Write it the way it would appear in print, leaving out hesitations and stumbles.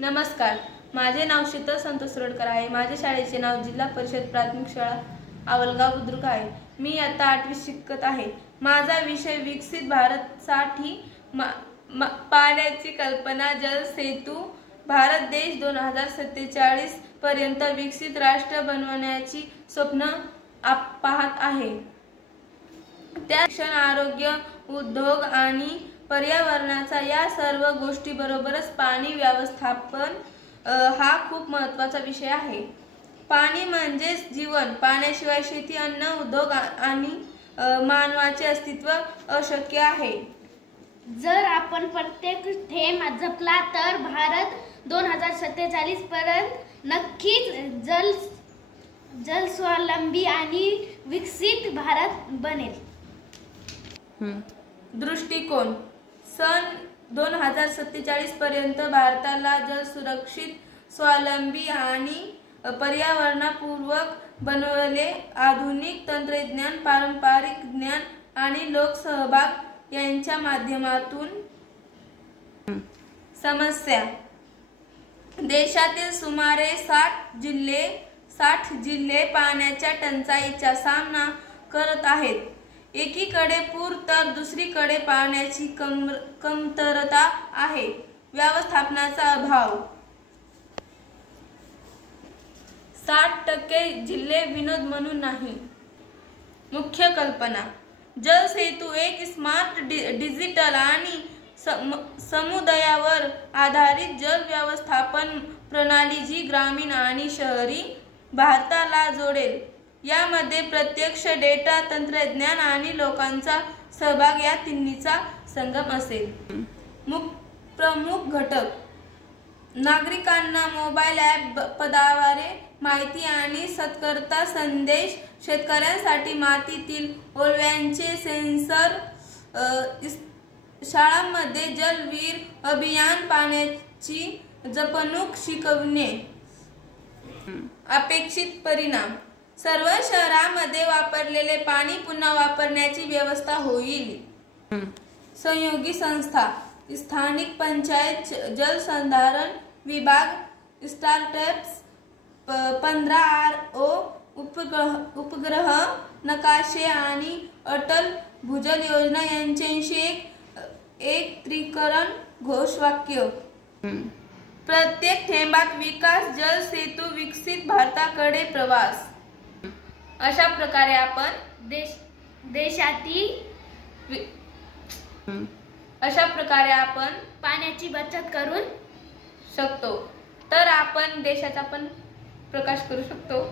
नमस्कार, माझे नाव शीतल संतोष रोडकर आहे। माझ्या शाळेचे नाव जिल्हा परिषद प्राथमिक शाळा आवलगाव बुद्रुक आहे। मी आता 8वी शिकत आहे। माझा विषय विकसित भारत साठी पाण्याची कल्पना। जल सेतू भारत देश 2047 पर्यंत विकसित राष्ट्र बनवण्याची स्वप्न पाहत आहे। त्या शिक्षण, आरोग्य, उद्योग आणि पर्यावरणाचा या सर्व गोष्टी बरोबरच पाणी व्यवस्थापन हा खूप महत्त्वाचा विषय आहे। पाणी म्हणजेच जीवन। पाण्याशिवाय शेती, अन्न, उद्योग आणि मानवाचे अस्तित्व अशक्य आहे। जर आपण प्रत्येक थेंब जपला तर भारत 2047 पर्यंत नक्कीच जलस्वावलंबी आणि विकसित भारत बनेल। दृष्टिकोन सन 2047 पर्यंत भारताला जल सुरक्षित, स्वावलंबी आणि पर्यावरणपूरक बनवले। आधुनिक तंत्रज्ञान, पारंपरिक ज्ञान आणि लोकसहभाग यांच्या माध्यमातून समस्या। देशातील सुमारे 60 जिल्हे पाण्याच्या टंचाईचा सामना करत आहेत। एकीकडे पूर तर दुसरीकडे पाण्याची कमतरता आहे। व्यवस्थापनाचा अभाव। 60% जिल्हे विनोद म्हणून नाही। मुख्य कल्पना। जल सेतू एक स्मार्ट, डिजिटल आणि समुदायावर आधारित जल व्यवस्थापन प्रणाली जी ग्रामीण आणि शहरी भारताला जोडेल। यामध्ये प्रत्यक्ष डेटा, तंत्रज्ञान आणि लोकांचा सहभाग या तिन्हीचा संगम असेल। प्रमुख घटक। नागरिकांना मोबाईल ॲप पदाद्वारे माहिती आणि सतर्कता संदेश। शेतकऱ्यांसाठी मातीतील ओलाव्याचे सेन्सर। शाळांमध्ये जलवीर अभियान, पाण्याची जपणूक शिकवणे। अपेक्षित परिणाम। सर्व शहरांमध्ये वापरलेले पाणी पुन्हा वापरण्याची व्यवस्था होईल। सहयोगी संस्था, स्थानिक पंचायत, जलसंधारण विभाग, स्टार्टअप्स, 15 RO उपग्रह नकाशे आणि अटल भूजल योजना यांच्याशी एकत्रीकरण। घोषवाक्य। प्रत्येक थेंबात विकास। जल सेतू विकसित भारताकडे प्रवास। अशा प्रकारे आपण पाण्याची बचत करू शकतो, तर आपण देशाचा पण प्रकाश करू शकतो।